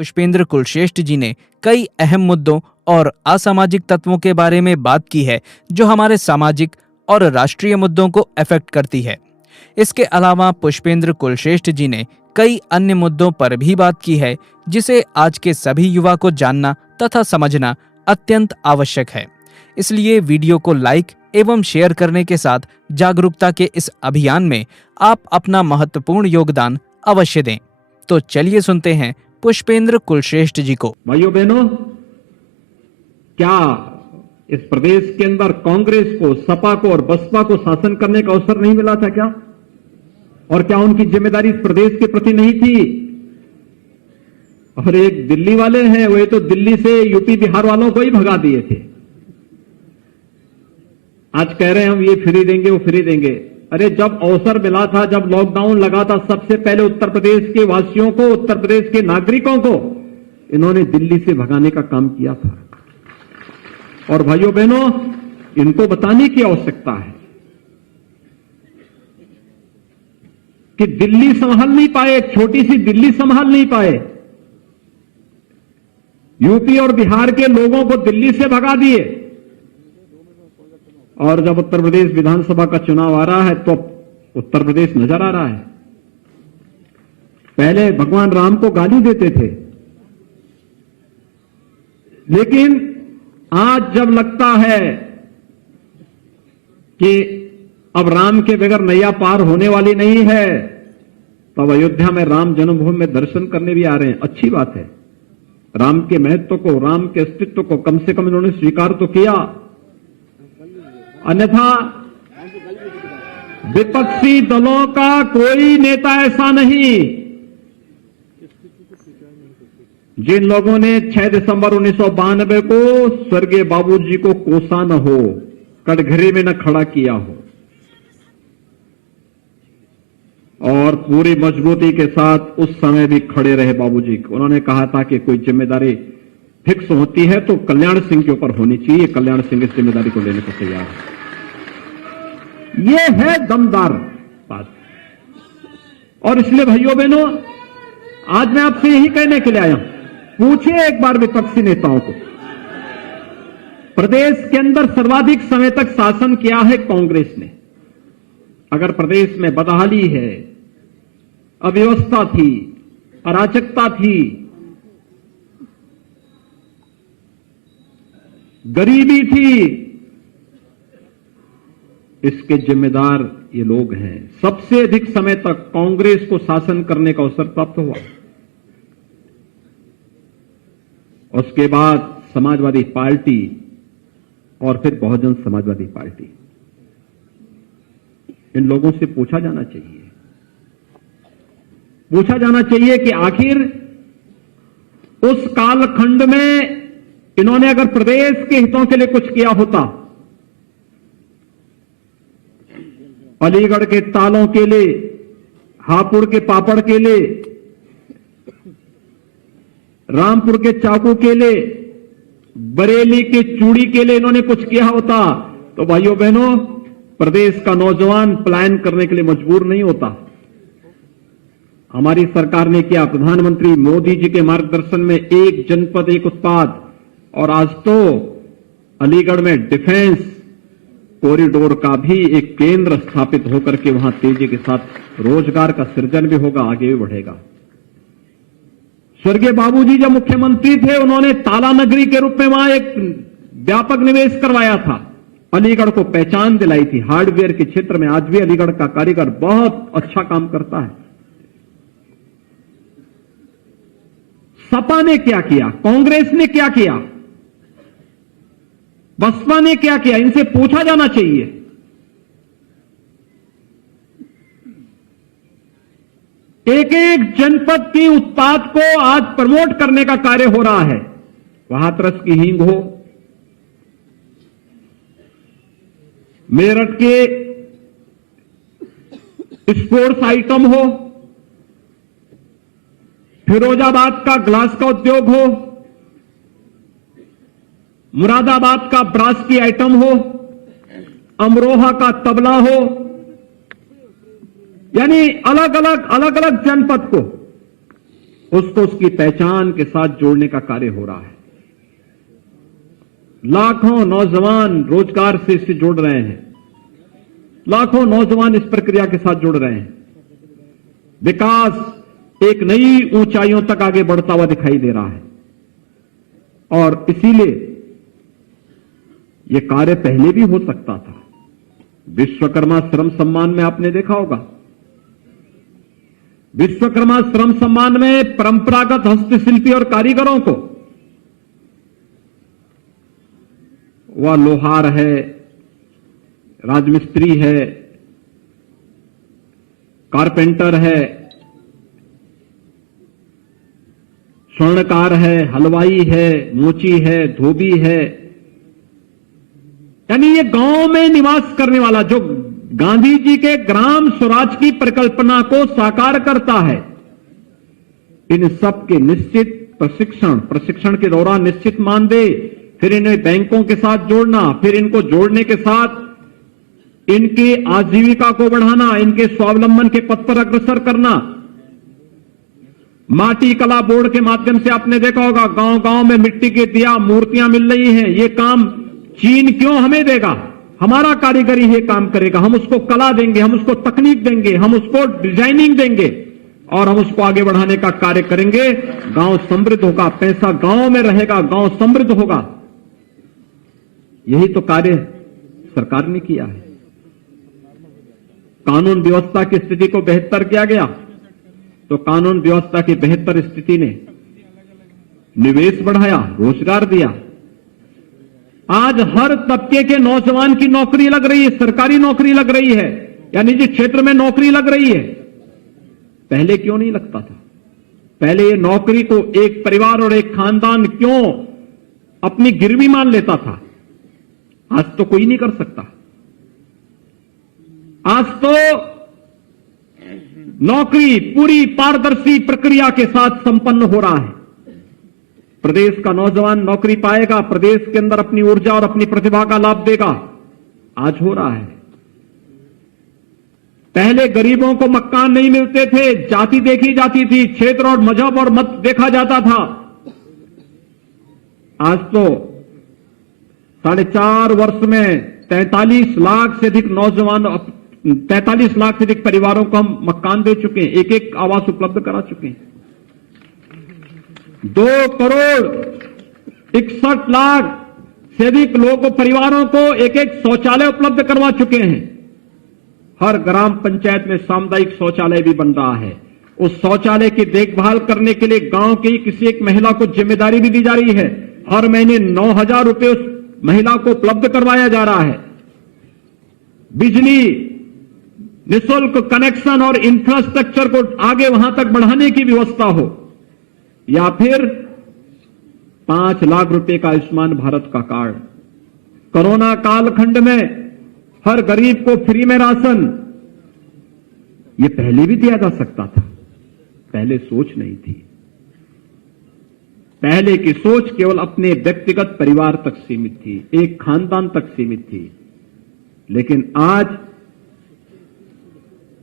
पुष्पेंद्र कुलश्रेष्ठ जी ने कई अहम मुद्दों और असामाजिक तत्वों के बारे में बात की है जो हमारे सामाजिक और राष्ट्रीय मुद्दों को अफेक्ट करती है। इसके अलावा पुष्पेंद्र कुलश्रेष्ठ जी ने कई अन्य मुद्दों पर भी बात की है जिसे आज के सभी युवा को जानना तथा समझना अत्यंत आवश्यक है। इसलिए वीडियो को लाइक एवं शेयर करने के साथ जागरूकता के इस अभियान में आप अपना महत्वपूर्ण योगदान अवश्य दें। तो चलिए सुनते हैं पुष्पेंद्र कुलश्रेष्ठ जी को। भाइयों बहनों, क्या इस प्रदेश के अंदर कांग्रेस को, सपा को और बसपा को शासन करने का अवसर नहीं मिला था क्या? और क्या उनकी जिम्मेदारी इस प्रदेश के प्रति नहीं थी? और एक दिल्ली वाले हैं, वे तो दिल्ली से यूपी बिहार वालों को ही भगा दिए थे। आज कह रहे हैं हम ये फ्री देंगे, वो फ्री देंगे। अरे जब अवसर मिला था, जब लॉकडाउन लगा था, सबसे पहले उत्तर प्रदेश के वासियों को, उत्तर प्रदेश के नागरिकों को इन्होंने दिल्ली से भगाने का काम किया था। और भाइयों बहनों, इनको बताने की आवश्यकता है कि दिल्ली संभाल नहीं पाए, एक छोटी सी दिल्ली संभाल नहीं पाए। यूपी और बिहार के लोगों को दिल्ली से भगा दिए। और जब उत्तर प्रदेश विधानसभा का चुनाव आ रहा है तो उत्तर प्रदेश नजर आ रहा है। पहले भगवान राम को गाली देते थे, लेकिन आज जब लगता है कि अब राम के बगैर नैया पार होने वाली नहीं है, तब अयोध्या में राम जन्मभूमि में दर्शन करने भी आ रहे हैं। अच्छी बात है। राम के महत्व को, राम के अस्तित्व को कम से कम इन्होंने स्वीकार तो किया। अन्यथा विपक्षी दलों का कोई नेता ऐसा नहीं जिन लोगों ने 6 दिसंबर 1992 को स्वर्गीय बाबूजी को कोसा न हो, कटघरे में न खड़ा किया हो और पूरी मजबूती के साथ उस समय भी खड़े रहे बाबूजी। उन्होंने कहा था कि कोई जिम्मेदारी फिक्स होती है तो कल्याण सिंह के ऊपर होनी चाहिए। कल्याण सिंह इस जिम्मेदारी को लेने को तैयार है। यह है दमदार बात। और इसलिए भाइयों बहनों, आज मैं आपसे यही कहने के लिए आया हूं, पूछिए एक बार विपक्षी नेताओं को, प्रदेश के अंदर सर्वाधिक समय तक शासन किया है कांग्रेस ने। अगर प्रदेश में बदहाली है, अव्यवस्था थी, अराजकता थी, गरीबी थी, इसके जिम्मेदार ये लोग हैं। सबसे अधिक समय तक कांग्रेस को शासन करने का अवसर प्राप्त हुआ। उसके बाद समाजवादी पार्टी और फिर बहुजन समाजवादी पार्टी। इन लोगों से पूछा जाना चाहिए कि आखिर उस कालखंड में इन्होंने अगर प्रदेश के हितों के लिए कुछ किया होता, अलीगढ़ के तालों के लिए, हापुड़ के पापड़ के लिए, रामपुर के चाकू के लिए, बरेली के चूड़ी के लिए इन्होंने कुछ किया होता, तो भाइयों बहनों, प्रदेश का नौजवान पलायन करने के लिए मजबूर नहीं होता। हमारी सरकार ने किया। प्रधानमंत्री मोदी जी के मार्गदर्शन में एक जनपद एक उत्पाद, और आज तो अलीगढ़ में डिफेंस कॉरिडोर का भी एक केंद्र स्थापित होकर के वहां तेजी के साथ रोजगार का सृजन भी होगा, आगे भी बढ़ेगा। स्वर्गीय बाबूजी जब मुख्यमंत्री थे, उन्होंने ताला नगरी के रूप में वहां एक व्यापक निवेश करवाया था, अलीगढ़ को पहचान दिलाई थी। हार्डवेयर के क्षेत्र में आज भी अलीगढ़ का कारीगर बहुत अच्छा काम करता है। सपा ने क्या किया? कांग्रेस ने क्या किया? बसपा ने क्या किया? इनसे पूछा जाना चाहिए। एक एक जनपद की उत्पाद को आज प्रमोट करने का कार्य हो रहा है। वहां हाथरस की हींग हो, मेरठ के स्पोर्ट्स आइटम हो, फिरोजाबाद का ग्लास का उद्योग हो, मुरादाबाद का ब्रास की आइटम हो, अमरोहा का तबला हो, यानी अलग अलग जनपद को उसको उसकी पहचान के साथ जोड़ने का कार्य हो रहा है। लाखों नौजवान रोजगार से इससे जुड़ रहे हैं, लाखों नौजवान इस प्रक्रिया के साथ जुड़ रहे हैं। विकास एक नई ऊंचाइयों तक आगे बढ़ता हुआ दिखाई दे रहा है और इसीलिए यह कार्य पहले भी हो सकता था। विश्वकर्मा श्रम सम्मान में आपने देखा होगा, विश्वकर्मा श्रम सम्मान में परंपरागत हस्तशिल्पी और कारीगरों को, वह लोहार है, राजमिस्त्री है, कारपेंटर है, स्वर्णकार है, हलवाई है, मोची है, धोबी है, यानी ये गांव में निवास करने वाला जो गांधी जी के ग्राम स्वराज की परिकल्पना को साकार करता है, इन सब के निश्चित प्रशिक्षण के दौरान निश्चित मानदेय, फिर इन्हें बैंकों के साथ जोड़ना, फिर इनको जोड़ने के साथ इनकी आजीविका को बढ़ाना, इनके स्वावलंबन के पथ पर अग्रसर करना। माटी कला बोर्ड के माध्यम से आपने देखा होगा गांव गांव में मिट्टी के दिया मूर्तियां मिल रही हैं। ये काम चीन क्यों हमें देगा? हमारा कारीगरी ये काम करेगा, हम उसको कला देंगे, हम उसको तकनीक देंगे, हम उसको डिजाइनिंग देंगे और हम उसको आगे बढ़ाने का कार्य करेंगे। गांव समृद्ध होगा, पैसा गांव में रहेगा, गांव समृद्ध होगा। यही तो कार्य सरकार ने किया है। कानून व्यवस्था की स्थिति को बेहतर किया गया तो कानून व्यवस्था की बेहतर स्थिति ने निवेश बढ़ाया, रोजगार दिया। आज हर तबके के नौजवान की नौकरी लग रही है, सरकारी नौकरी लग रही है या निजी क्षेत्र में नौकरी लग रही है। पहले क्यों नहीं लगता था? पहले ये नौकरी को एक परिवार और एक खानदान क्यों अपनी गिरवी मान लेता था? आज तो कोई नहीं कर सकता। आज तो नौकरी पूरी पारदर्शी प्रक्रिया के साथ संपन्न हो रहा है। प्रदेश का नौजवान नौकरी पाएगा, प्रदेश के अंदर अपनी ऊर्जा और अपनी प्रतिभा का लाभ देगा। आज हो रहा है। पहले गरीबों को मकान नहीं मिलते थे, जाति देखी जाती थी, क्षेत्र और मजहब और मत देखा जाता था। आज तो 4.5 वर्ष में 43 लाख से अधिक नौजवान, 43 लाख से अधिक परिवारों को हम मकान दे चुके हैं, एक एक आवास उपलब्ध करा चुके हैं। 2 करोड़ 61 लाख से अधिक लोगों परिवारों को एक एक शौचालय उपलब्ध करवा चुके हैं। हर ग्राम पंचायत में सामुदायिक शौचालय भी बन रहा है। उस शौचालय की देखभाल करने के लिए गांव की किसी एक महिला को जिम्मेदारी भी दी जा रही है। हर महीने 9,000 रुपए उस महिला को उपलब्ध करवाया जा रहा है। बिजली निःशुल्क कनेक्शन और इंफ्रास्ट्रक्चर को आगे वहां तक बढ़ाने की व्यवस्था हो, या फिर 5 लाख रुपए का आयुष्मान भारत का कार्ड। कोरोना कालखंड में हर गरीब को फ्री में राशन, ये पहले भी दिया जा सकता था। पहले सोच नहीं थी। पहले की सोच केवल अपने व्यक्तिगत परिवार तक सीमित थी, एक खानदान तक सीमित थी। लेकिन आज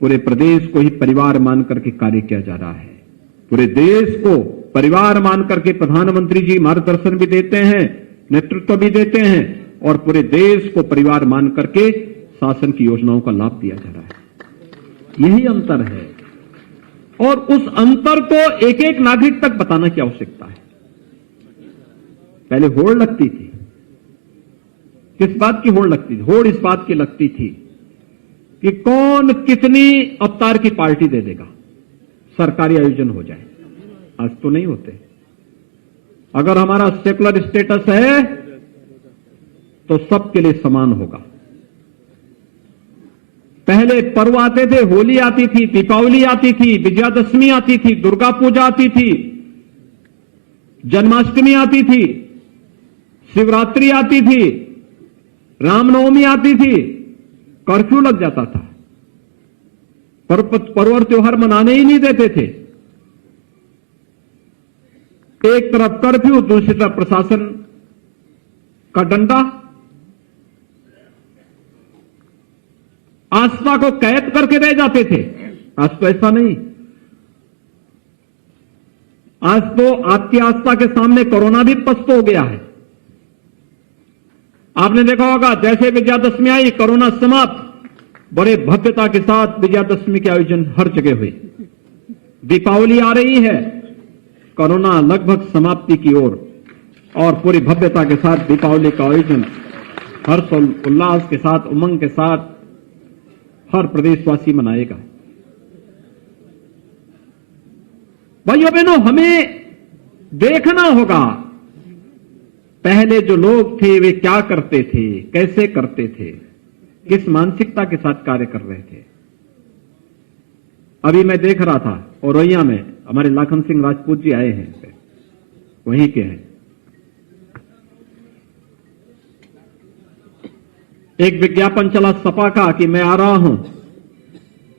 पूरे प्रदेश को ही परिवार मान करके कार्य किया जा रहा है। पूरे देश को परिवार मान करके प्रधानमंत्री जी मार्गदर्शन भी देते हैं, नेतृत्व भी देते हैं और पूरे देश को परिवार मान करके शासन की योजनाओं का लाभ दिया जा रहा है। यही अंतर है और उस अंतर को एक एक नागरिक तक बताना की आवश्यकता है। पहले होड़ लगती थी। किस बात की होड़ लगती थी? होड़ इस बात की लगती थी कि कौन कितनी अवतार की पार्टी दे देगा, सरकारी आयोजन हो जाए। आज तो नहीं होते। अगर हमारा सेकुलर स्टेटस है तो सबके लिए समान होगा। पहले पर्व आते थे, होली आती थी, दीपावली आती थी, विजयादशमी आती थी, दुर्गा पूजा आती थी, जन्माष्टमी आती थी, शिवरात्रि आती थी, रामनवमी आती थी, कर्फ्यू लग जाता था। पर्व और त्योहार मनाने ही नहीं देते थे। एक तरफ कर्फ्यू, दूसरी तरफ प्रशासन का डंडा। आस्था को कैद करके रह जाते थे। आज तो ऐसा नहीं। आज तो आपकी आस्था के सामने कोरोना भी पस्त हो गया है। आपने देखा होगा जैसे विजयादशमी आई, कोरोना समाप्त, बड़े भव्यता के साथ विजयादशमी के आयोजन हर जगह हुए। दीपावली आ रही है, कोरोना लगभग समाप्ति की ओर, और पूरी भव्यता के साथ दीपावली का आयोजन हर्ष और उल्लास के साथ, उमंग के साथ हर प्रदेशवासी मनाएगा। भाइयों बहनों, हमें देखना होगा पहले जो लोग थे वे क्या करते थे, कैसे करते थे, किस मानसिकता के साथ कार्य कर रहे थे। अभी मैं देख रहा था औरैया में हमारे लाखन सिंह राजपूत जी आए हैं, वहीं के हैं। एक विज्ञापन चला सपा का कि मैं आ रहा हूं,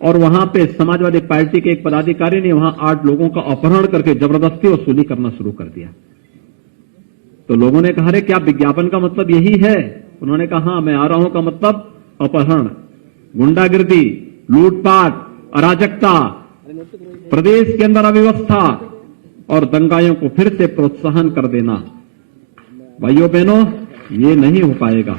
और वहां पे समाजवादी पार्टी के एक पदाधिकारी ने वहां 8 लोगों का अपहरण करके जबरदस्ती वसूली करना शुरू कर दिया। तो लोगों ने कहा, अरे क्या विज्ञापन का मतलब यही है? उन्होंने कहा, हां, मैं आ रहा हूं का मतलब अपहरण, गुंडागिर्दी, लूटपाट, अराजकता, प्रदेश के अंदर अव्यवस्था और दंगाइयों को फिर से प्रोत्साहन कर देना। भाइयों बहनों, ये नहीं हो पाएगा।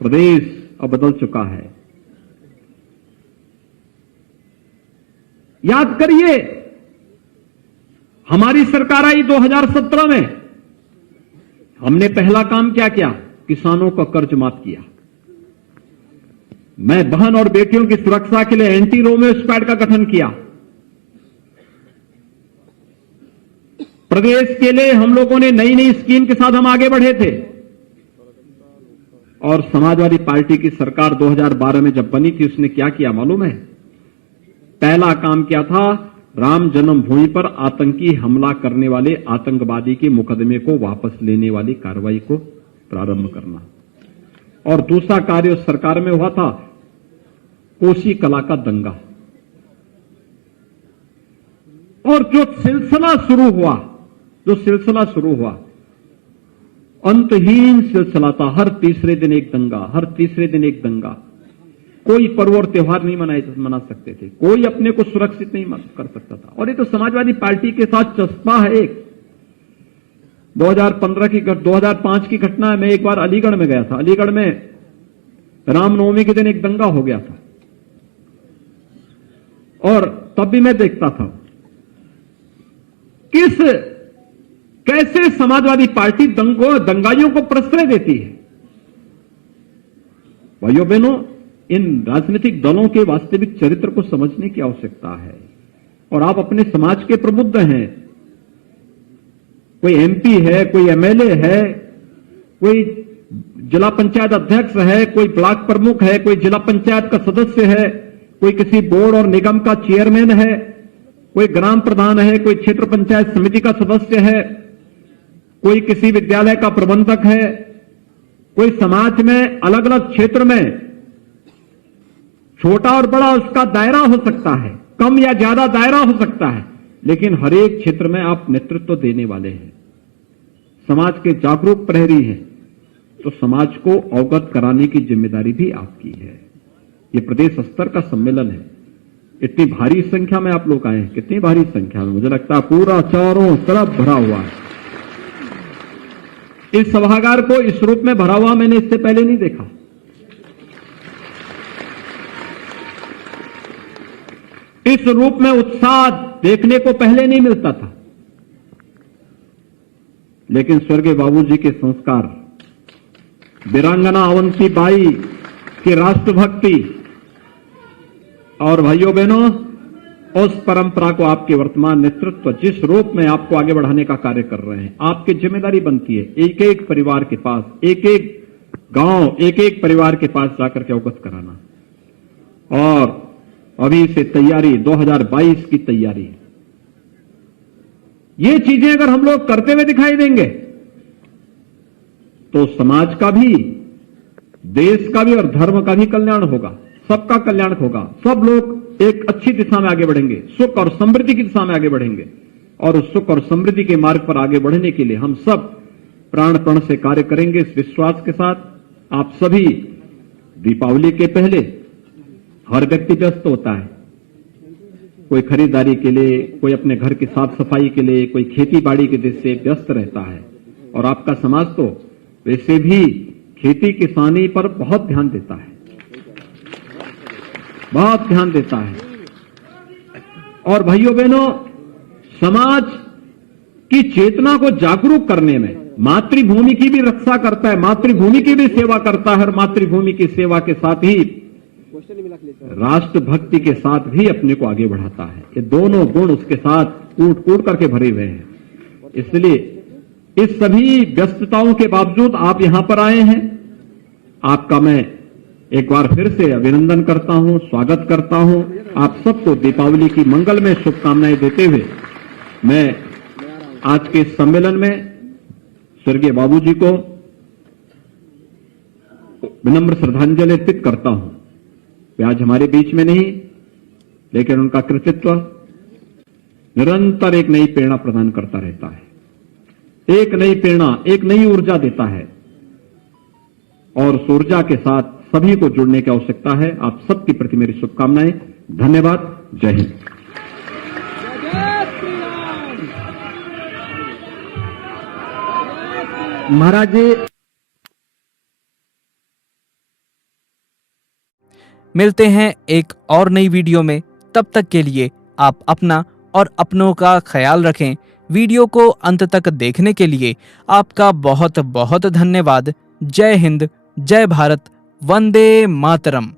प्रदेश अब बदल चुका है। याद करिए, हमारी सरकार आई 2017 में, हमने पहला काम क्या किया? किसानों का कर्ज माफ किया। मैं बहन और बेटियों की सुरक्षा के लिए एंटी रोमियो स्क्वाड का गठन किया। प्रदेश के लिए हम लोगों ने नई नई स्कीम के साथ हम आगे बढ़े थे। और समाजवादी पार्टी की सरकार 2012 में जब बनी थी, उसने क्या किया मालूम है? पहला काम क्या था? राम जन्मभूमि पर आतंकी हमला करने वाले आतंकवादी के मुकदमे को वापस लेने वाली कार्रवाई को प्रारंभ करना। और दूसरा कार्य उस सरकार में हुआ था कोसी कला का दंगा। और जो सिलसिला शुरू हुआ, अंतहीन सिलसिला था। हर तीसरे दिन एक दंगा, हर तीसरे दिन एक दंगा। कोई पर्व और त्योहार नहीं मना सकते थे, कोई अपने को सुरक्षित नहीं कर सकता था। और ये तो समाजवादी पार्टी के साथ चस्पा है। एक 2005 की घटना है। मैं एक बार अलीगढ़ में गया था। अलीगढ़ में रामनवमी के दिन एक दंगा हो गया था, और तब भी मैं देखता था कैसे समाजवादी पार्टी दंगाइयों को प्रश्रय देती है। भाइयों बहनों, इन राजनीतिक दलों के वास्तविक चरित्र को समझने की आवश्यकता है। और आप अपने समाज के प्रबुद्ध हैं। कोई एमपी है, कोई एमएलए है, कोई जिला पंचायत अध्यक्ष है, कोई ब्लॉक प्रमुख है, कोई जिला पंचायत का सदस्य है, कोई किसी बोर्ड और निगम का चेयरमैन है, कोई ग्राम प्रधान है, कोई क्षेत्र पंचायत समिति का सदस्य है, कोई किसी विद्यालय का प्रबंधक है, कोई समाज में अलग अलग क्षेत्र में छोटा और बड़ा उसका दायरा हो सकता है, कम या ज्यादा दायरा हो सकता है, लेकिन हर एक क्षेत्र में आप नेतृत्व देने वाले हैं, समाज के जागरूक प्रहरी हैं, तो समाज को अवगत कराने की जिम्मेदारी भी आपकी है। ये प्रदेश स्तर का सम्मेलन है। इतनी भारी संख्या में आप लोग आए हैं, कितनी भारी संख्या में, मुझे लगता है पूरा चारों तरफ भरा हुआ है। इस सभागार को इस रूप में भरा हुआ मैंने इससे पहले नहीं देखा। इस रूप में उत्साह देखने को पहले नहीं मिलता था। लेकिन स्वर्गीय बाबूजी के संस्कार, वीरांगना अवंती बाई की राष्ट्रभक्ति और भाइयों बहनों, उस परंपरा को आपके वर्तमान नेतृत्व जिस रूप में आपको आगे बढ़ाने का कार्य कर रहे हैं, आपकी जिम्मेदारी बनती है एक एक परिवार के पास, एक एक गांव, एक एक परिवार के पास जाकर के अवगत कराना। और अभी से तैयारी, 2022 की तैयारी, ये चीजें अगर हम लोग करते हुए दिखाई देंगे तो समाज का भी, देश का भी और धर्म का भी कल्याण होगा, सबका कल्याण होगा। सब लोग एक अच्छी दिशा में आगे बढ़ेंगे, सुख और समृद्धि की दिशा में आगे बढ़ेंगे। और उस सुख और समृद्धि के मार्ग पर आगे बढ़ने के लिए हम सब प्राणपण से कार्य करेंगे। इस विश्वास के साथ आप सभी, दीपावली के पहले हर व्यक्ति व्यस्त होता है, कोई खरीदारी के लिए, कोई अपने घर की साफ सफाई के लिए, कोई खेती बाड़ी के दृष्टि से व्यस्त रहता है। और आपका समाज तो वैसे भी खेती किसानी पर बहुत ध्यान देता है, बहुत ध्यान देता है। और भाइयों बहनों, समाज की चेतना को जागरूक करने में मातृभूमि की भी रक्षा करता है, मातृभूमि की भी सेवा करता है, और मातृभूमि की सेवा के साथ ही राष्ट्रभक्ति के साथ भी अपने को आगे बढ़ाता है। ये दोनों गुण उसके साथ कूट कूट करके भरे हुए हैं। इसलिए इस सभी व्यस्तताओं के बावजूद आप यहां पर आए हैं। आपका मैं एक बार फिर से अभिनंदन करता हूं, स्वागत करता हूं। आप सबको दीपावली की मंगलमय शुभकामनाएं देते हुए मैं आज के इस सम्मेलन में स्वर्गीय बाबूजी को विनम्र श्रद्धांजलि अर्पित करता हूं। वे आज हमारे बीच में नहीं, लेकिन उनका कृतित्व निरंतर एक नई प्रेरणा प्रदान करता रहता है, एक नई प्रेरणा, एक नई ऊर्जा देता है। और उस ऊर्जा के साथ सभी को जुड़ने की आवश्यकता है। आप सबके प्रति मेरी शुभकामनाएं। धन्यवाद। जय हिंद। महाराज जी, मिलते हैं एक और नई वीडियो में। तब तक के लिए आप अपना और अपनों का ख्याल रखें। वीडियो को अंत तक देखने के लिए आपका बहुत बहुत धन्यवाद। जय हिंद, जय भारत, वंदे मातरम।